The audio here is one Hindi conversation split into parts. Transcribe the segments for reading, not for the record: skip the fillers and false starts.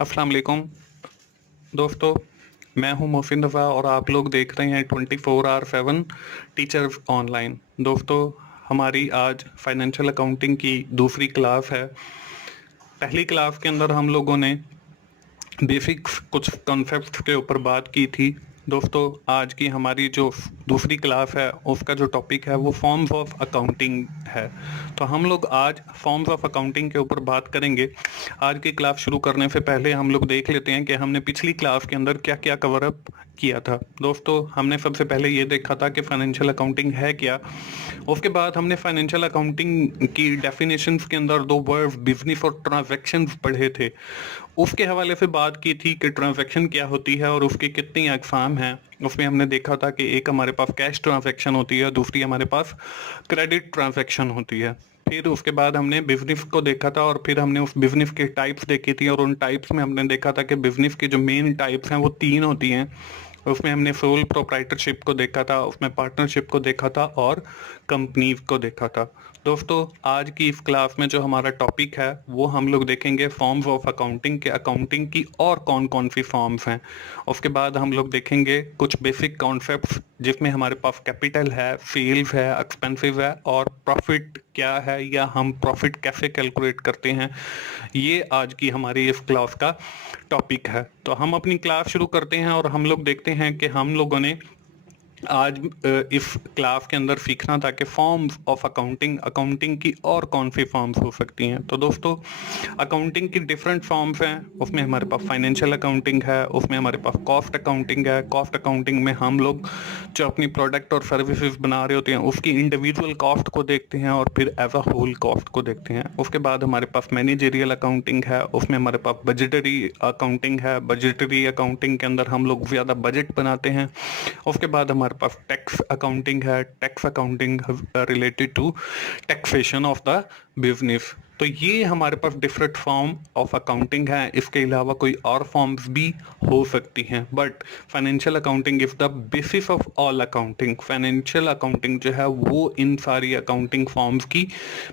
अस्सलाम वालेकुम दोस्तों। मैं हूं मोहसिन रफ़ा और आप लोग देख रहे हैं 24/7 टीचर ऑनलाइन। दोस्तों, हमारी आज फाइनेंशियल अकाउंटिंग की दूसरी क्लास है। पहली क्लास के अंदर हम लोगों ने बेसिक्स कुछ कॉन्सेप्ट्स के ऊपर बात की थी। दोस्तों, आज की हमारी जो दूसरी क्लास है उसका जो टॉपिक है वो फॉर्म्स ऑफ अकाउंटिंग है। तो हम लोग आज फॉर्म्स ऑफ अकाउंटिंग के ऊपर बात करेंगे। आज की क्लास शुरू करने से पहले हम लोग देख लेते हैं कि हमने पिछली क्लास के अंदर क्या क्या कवर अप किया था। दोस्तों, हमने सबसे पहले ये देखा था कि फाइनेंशियल अकाउंटिंग है क्या। उसके बाद हमने फाइनेंशियल अकाउंटिंग की डेफिनेशंस के अंदर दो वर्ड बिजनेस और ट्रांजैक्शंस पढ़े थे। उसके हवाले से बात की थी कि ट्रांजैक्शन क्या होती है और उसकी कितनी अकसाम हैं। उसमें हमने देखा था कि एक हमारे पास कैश ट्रांजैक्शन होती है, दूसरी हमारे पास क्रेडिट ट्रांजैक्शन होती है। फिर उसके बाद हमने बिजनेस को देखा था और फिर हमने उस बिजनेस के टाइप्स देखी थी और उन टाइप्स में हमने देखा था कि बिजनेस की जो मेन टाइप्स हैं वो तीन होती हैं। उसमें हमने सोल प्रोप्राइटरशिप को देखा था, उसमें पार्टनरशिप को देखा था और कंपनीज को देखा था। दोस्तों, आज की इस क्लास में जो हमारा टॉपिक है वो हम लोग देखेंगे फॉर्म्स ऑफ अकाउंटिंग के अकाउंटिंग की और कौन कौन सी फॉर्म्स हैं। उसके बाद हम लोग देखेंगे कुछ बेसिक कॉन्सेप्ट्स जिसमें हमारे पास कैपिटल है, सेल्स है, एक्सपेंसिव है और प्रॉफिट क्या है या हम प्रॉफिट कैसे कैलकुलेट करते हैं। ये आज की हमारी इस क्लास का टॉपिक है। तो हम अपनी क्लास शुरू करते हैं और हम लोग देखते हैं कि हम लोगों ने आज इस क्लास के अंदर सीखना था कि फॉर्म्स ऑफ अकाउंटिंग अकाउंटिंग की और कौन सी फॉर्म्स हो सकती हैं। तो दोस्तों, अकाउंटिंग की डिफरेंट फॉर्म्स हैं। उसमें हमारे पास फाइनेंशियल अकाउंटिंग है, उसमें हमारे पास कॉस्ट अकाउंटिंग है। कॉस्ट अकाउंटिंग में हम लोग जो अपनी प्रोडक्ट और सर्विसेज बना रहे होते हैं उसकी इंडिविजुअल कॉस्ट को देखते हैं और फिर एज अ होल कॉस्ट को देखते हैं। उसके बाद हमारे पास मैनेजरियल अकाउंटिंग है, उसमें हमारे पास बजटरी अकाउंटिंग है। बजटरी अकाउंटिंग के अंदर हम लोग ज़्यादा बजट बनाते हैं। उसके बाद हमारे पास टैक्स अकाउंटिंग है। Tax accounting related to taxation of the business. तो ये हमारे पास डिफरेंट फॉर्म ऑफ अकाउंटिंग है। इसके अलावा कोई और फॉर्म्स भी हो सकती हैं, but financial accounting is the basis of all accounting. Financial accounting जो है वो इन सारी अकाउंटिंग फॉर्म्स की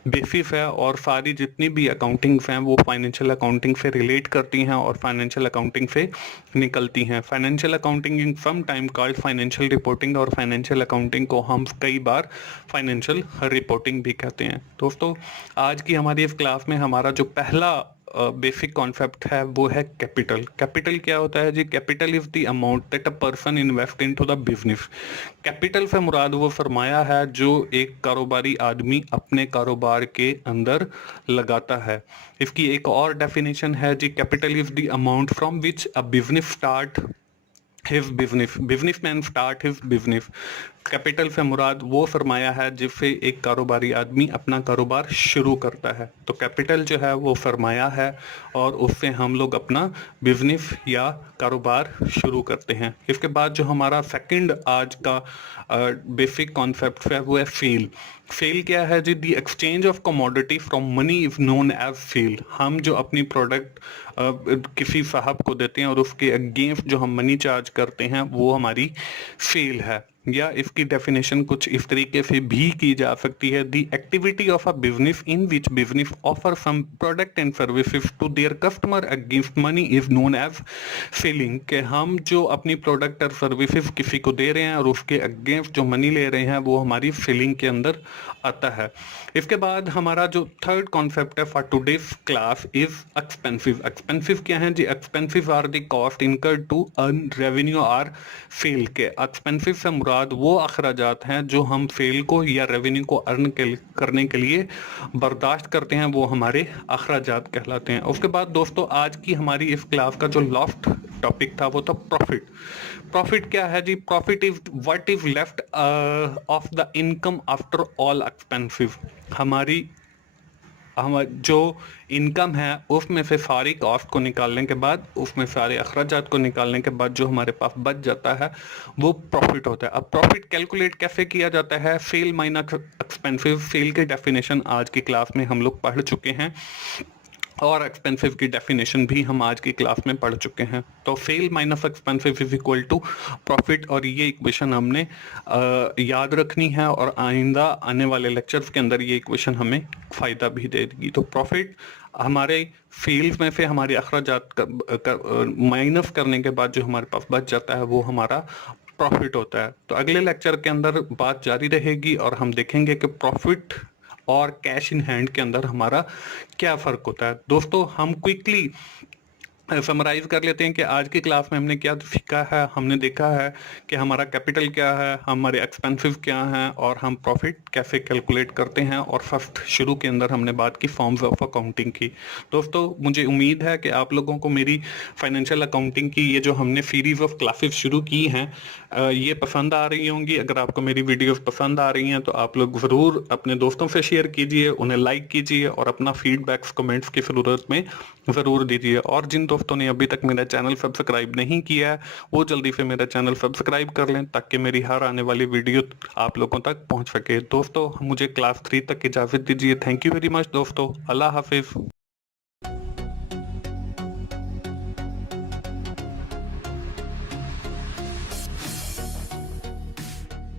बेसिस है और सारी जितनी भी अकाउंटिंग्स हैं वो फाइनेंशियल अकाउंटिंग से रिलेट करती हैं और फाइनेंशियल अकाउंटिंग से निकलती हैं। Financial accounting in some time called financial reporting और फाइनेंशियल अकाउंटिंग को हम कई बार फाइनेंशियल रिपोर्टिंग भी कहते हैं। दोस्तों, आज की हमारी इस क्लास में हमारा जो पहला बेसिक कॉन्सेप्ट है वो है कैपिटल। कैपिटल क्या होता है जी? Capital is the amount that a person invest into the business. Capital से मुराद वो सरमाया है जो एक कारोबारी आदमी अपने कारोबार के अंदर लगाता है। इसकी एक और डेफिनेशन है जी, capital is the amount from which a business start his business, businessman start his business. Capital से मुराद वो सरमाया है जिससे एक कारोबारी आदमी अपना कारोबार शुरू करता है। तो कैपिटल जो है वो सरमाया है और उससे हम लोग अपना बिजनेस या कारोबार शुरू करते हैं। इसके बाद जो हमारा सेकंड आज का बेसिक कॉन्सेप्ट है वो है सेल। सेल क्या है जी? The exchange of commodity from money is known as sale. हम जो अपनी प्रोडक्ट किसी साहब को देते हैं और उसके अगेंस्ट जो हम मनी चार्ज करते हैं वो हमारी सेल है। या इसकी डेफिनेशन कुछ इस तरीके से भी की जा सकती है, the activity of a business in which business offer some product and services to their customer against money is known as selling. के हम जो अपनी प्रोडक्ट और सर्विसेज किसी को दे रहे हैं और उसके अगेंस्ट जो मनी ले रहे हैं वो हमारी सेलिंग के अंदर आता है। इसके बाद हमारा जो थर्ड कॉन्सेप्ट है for today's class is expensive. Expensive क्या है जी? Expensive are the cost incurred to earn revenue or sale. के एक्सपेंसिव से मुराद वो अखराजात हैं जो हम सेल को या रेवेन्यू को अर्न करने के लिए बर्दाश्त करते हैं, वो हमारे अखराजात कहलाते हैं। उसके बाद दोस्तों, आज की हमारी इस क्लास का जो लास्ट टॉपिक था वो था प्रॉफिट। प्रॉफिट क्या है जी? Profit is what is left of the income after all expensive. हमारी हम जो इनकम है उसमें से सारी कॉस्ट को निकालने के बाद, उसमें सारे अखराजात को निकालने के बाद जो हमारे पास बच जाता है वो प्रॉफिट होता है। अब प्रॉफिट कैलकुलेट कैसे किया जाता है? Sale minus expensive. सेल की डेफिनेशन आज की क्लास में हम लोग पढ़ चुके हैं। और एक्सपेंसिव की डेफिनेशन भी हम आज की क्लास में पढ़ चुके हैं। तो sale minus expensive is equal to profit, और ये इक्वेशन हमने याद रखनी है और आइंदा आने वाले लेक्चर्स के अंदर ये इक्वेशन हमें फ़ायदा भी देगी। तो प्रॉफिट हमारे सेल्स में से हमारे अखराजात माइनस करने के बाद जो हमारे पास बच जाता है वो हमारा प्रॉफिट होता है। तो अगले लेक्चर के अंदर बात जारी रहेगी और हम देखेंगे कि प्रॉफिट और कैश इन हैंड के अंदर हमारा क्या फ़र्क होता है। दोस्तों, हम क्विकली समराइज कर लेते हैं कि आज की क्लास में हमने क्या सीखा है। हमने देखा है कि हमारा कैपिटल क्या है, हमारे एक्सपेंसिव क्या हैं, और हम प्रॉफिट कैसे कैलकुलेट करते हैं, और फर्स्ट शुरू के अंदर हमने बात की फॉर्म्स ऑफ अकाउंटिंग की। दोस्तों, मुझे उम्मीद है कि आप लोगों को मेरी फाइनेंशियल अकाउंटिंग की ये जो हमने सीरीज ऑफ क्लासेस शुरू की हैं ये पसंद आ रही होंगी। अगर आपको मेरी वीडियोस पसंद आ रही हैं तो आप लोग ज़रूर अपने दोस्तों से शेयर कीजिए, उन्हें लाइक कीजिए और अपना फीडबैक्स कमेंट्स की ज़रूरत में ज़रूर दीजिए। और जिन दोस्तों ने अभी तक मेरा चैनल सब्सक्राइब नहीं किया है वो जल्दी से मेरा चैनल सब्सक्राइब कर लें ताकि मेरी हर आने वाली वीडियो आप लोगों तक पहुंच सके। दोस्तों, मुझे क्लास 3 तक इजाज़त दीजिए। थैंक यू वेरी मच दोस्तों। अल्लाह हाफिज़।